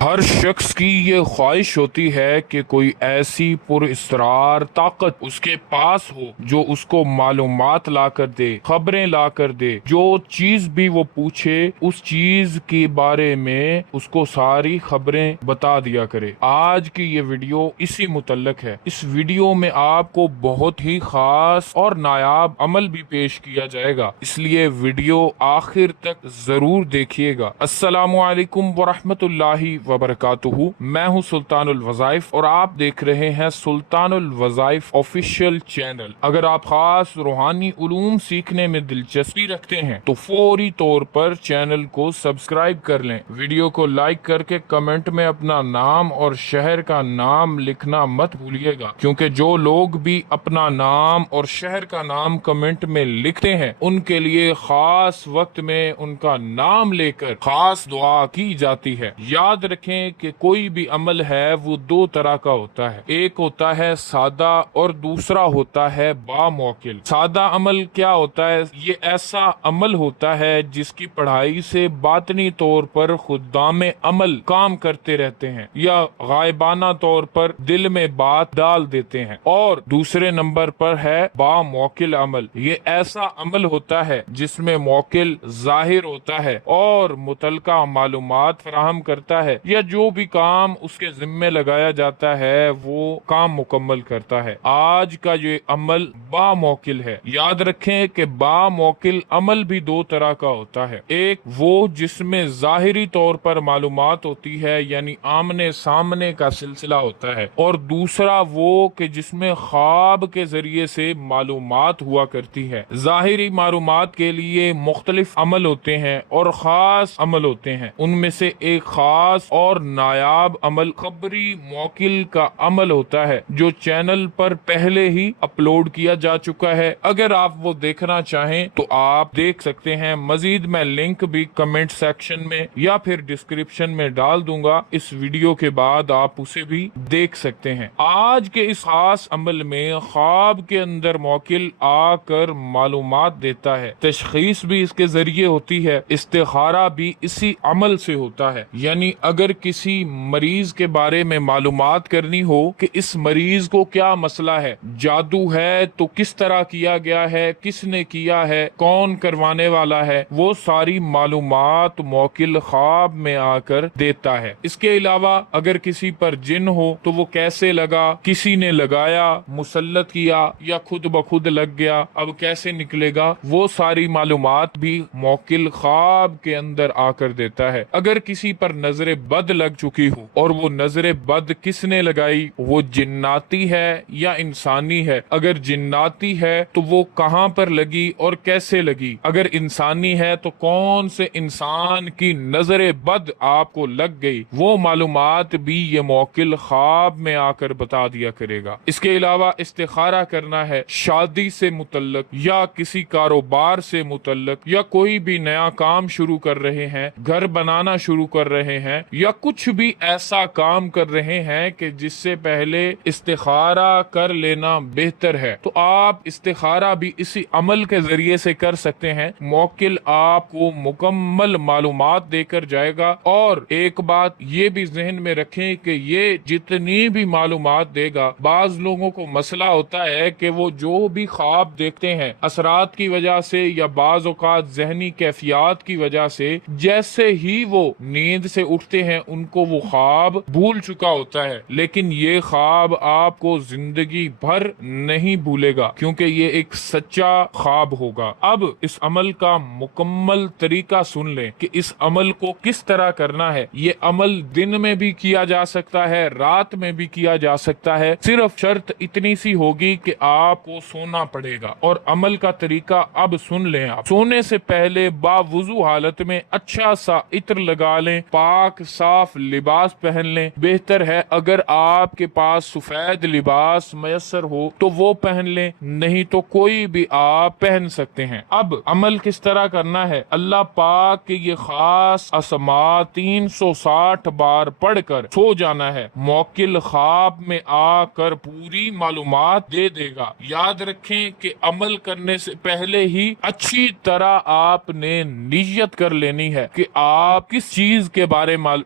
ہر شخص کی یہ خواہش ہوتی ہے کہ کوئی ایسی پر اسرار طاقت اس کے پاس ہو جو اس کو معلومات لا کر دے، خبریں لا کر دے، جو چیز بھی وہ پوچھے اس چیز کے بارے میں اس کو ساری خبریں بتا دیا کرے۔ آج کی یہ ویڈیو اسی متعلق ہے۔ اس ویڈیو میں آپ کو بہت ہی خاص اور نایاب عمل بھی پیش کیا جائے گا، اس لیے ویڈیو آخر تک ضرور دیکھیے گا۔ السلام علیکم ورحمۃ اللہ وبرکاتہ۔ میں ہوں سلطان الوظائف اور آپ دیکھ رہے ہیں سلطان الوظائف آفیشیل چینل۔ اگر آپ خاص روحانی علوم سیکھنے میں دلچسپی رکھتے ہیں تو فوری طور پر چینل کو سبسکرائب کر لیں۔ ویڈیو کو لائک کر کے کمنٹ میں اپنا نام اور شہر کا نام لکھنا مت بھولیے گا، کیونکہ جو لوگ بھی اپنا نام اور شہر کا نام کمنٹ میں لکھتے ہیں ان کے لیے خاص وقت میں ان کا نام لے کر خاص دعا کی جاتی ہے۔ یاد رکھیں کہ کوئی بھی عمل ہے وہ دو طرح کا ہوتا ہے، ایک ہوتا ہے سادہ اور دوسرا ہوتا ہے باموکل۔ سادہ عمل کیا ہوتا ہے؟ یہ ایسا عمل ہوتا ہے جس کی پڑھائی سے باطنی طور پر خدام عمل کام کرتے رہتے ہیں یا غائبانہ طور پر دل میں بات ڈال دیتے ہیں، اور دوسرے نمبر پر ہے باموکل عمل۔ یہ ایسا عمل ہوتا ہے جس میں موکل ظاہر ہوتا ہے اور متعلقہ معلومات فراہم کرتا ہے، یا جو بھی کام اس کے ذمے لگایا جاتا ہے وہ کام مکمل کرتا ہے۔ آج کا یہ عمل باموکل ہے۔ یاد رکھیں کہ باموکل عمل بھی دو طرح کا ہوتا ہے، ایک وہ جس میں ظاہری طور پر معلومات ہوتی ہے یعنی آمنے سامنے کا سلسلہ ہوتا ہے، اور دوسرا وہ کہ جس میں خواب کے ذریعے سے معلومات ہوا کرتی ہے۔ ظاہری معلومات کے لیے مختلف عمل ہوتے ہیں اور خاص عمل ہوتے ہیں، ان میں سے ایک خاص اور نایاب عمل خبری موکل کا عمل ہوتا ہے جو چینل پر پہلے ہی اپلوڈ کیا جا چکا ہے۔ اگر آپ وہ دیکھنا چاہیں تو آپ دیکھ سکتے ہیں، مزید میں لنک بھی کمنٹ سیکشن میں یا پھر ڈسکرپشن میں ڈال دوں گا، اس ویڈیو کے بعد آپ اسے بھی دیکھ سکتے ہیں۔ آج کے اس خاص عمل میں خواب کے اندر موکل آ کر معلومات دیتا ہے، تشخیص بھی اس کے ذریعے ہوتی ہے، استخارہ بھی اسی عمل سے ہوتا ہے۔ یعنی اگر کسی مریض کے بارے میں معلومات کرنی ہو کہ اس مریض کو کیا مسئلہ ہے، جادو ہے تو کس طرح کیا گیا ہے، کس نے کیا ہے، کون کروانے والا ہے، وہ ساری معلومات موکل خواب میں آ کر دیتا ہے۔ اس کے علاوہ اگر کسی پر جن ہو تو وہ کیسے لگا، کسی نے لگایا، مسلط کیا یا خود بخود لگ گیا، اب کیسے نکلے گا، وہ ساری معلومات بھی موکل خواب کے اندر آ کر دیتا ہے۔ اگر کسی پر نظر بد لگ چکی ہو اور وہ نظر بد کس نے لگائی، وہ جناتی ہے یا انسانی ہے، اگر جناتی ہے تو وہ کہاں پر لگی اور کیسے لگی، اگر انسانی ہے تو کون سے انسان کی نظر بد آپ کو لگ گئی، وہ معلومات بھی یہ موکل خواب میں آ کر بتا دیا کرے گا۔ اس کے علاوہ استخارہ کرنا ہے شادی سے متعلق یا کسی کاروبار سے متعلق، یا کوئی بھی نیا کام شروع کر رہے ہیں، گھر بنانا شروع کر رہے ہیں، یا کچھ بھی ایسا کام کر رہے ہیں کہ جس سے پہلے استخارہ کر لینا بہتر ہے، تو آپ استخارہ بھی اسی عمل کے ذریعے سے کر سکتے ہیں۔ موکل آپ کو مکمل معلومات دے کر جائے گا، اور ایک بات یہ بھی ذہن میں رکھیں کہ یہ جتنی بھی معلومات دے گا، بعض لوگوں کو مسئلہ ہوتا ہے کہ وہ جو بھی خواب دیکھتے ہیں اثرات کی وجہ سے یا بعض اوقات ذہنی کیفیات کی وجہ سے، جیسے ہی وہ نیند سے اٹھتے ہیں ان کو وہ خواب بھول چکا ہوتا ہے، لیکن یہ خواب آپ کو زندگی بھر نہیں بھولے گا کیونکہ یہ ایک سچا خواب ہوگا۔ اب اس عمل کا مکمل طریقہ سن لیں کہ اس عمل کو کس طرح کرنا ہے۔ یہ عمل دن میں بھی کیا جا سکتا ہے، رات میں بھی کیا جا سکتا ہے، صرف شرط اتنی سی ہوگی کہ آپ کو سونا پڑے گا۔ اور عمل کا طریقہ اب سن لیں۔ آپ سونے سے پہلے باوضو حالت میں اچھا سا عطر لگا لیں، پاک صاف لباس پہن لیں۔ بہتر ہے اگر آپ کے پاس سفید لباس میسر ہو تو وہ پہن لیں، نہیں تو کوئی بھی آپ پہن سکتے ہیں۔ اب عمل کس طرح کرنا ہے؟ اللہ پاک کے یہ خاص اسماء 360 بار پڑھ کر سو جانا ہے۔ موکل خواب میں آ کر پوری معلومات دے دے گا۔ یاد رکھیں کہ عمل کرنے سے پہلے ہی اچھی طرح آپ نے نیت کر لینی ہے کہ آپ کس چیز کے بارے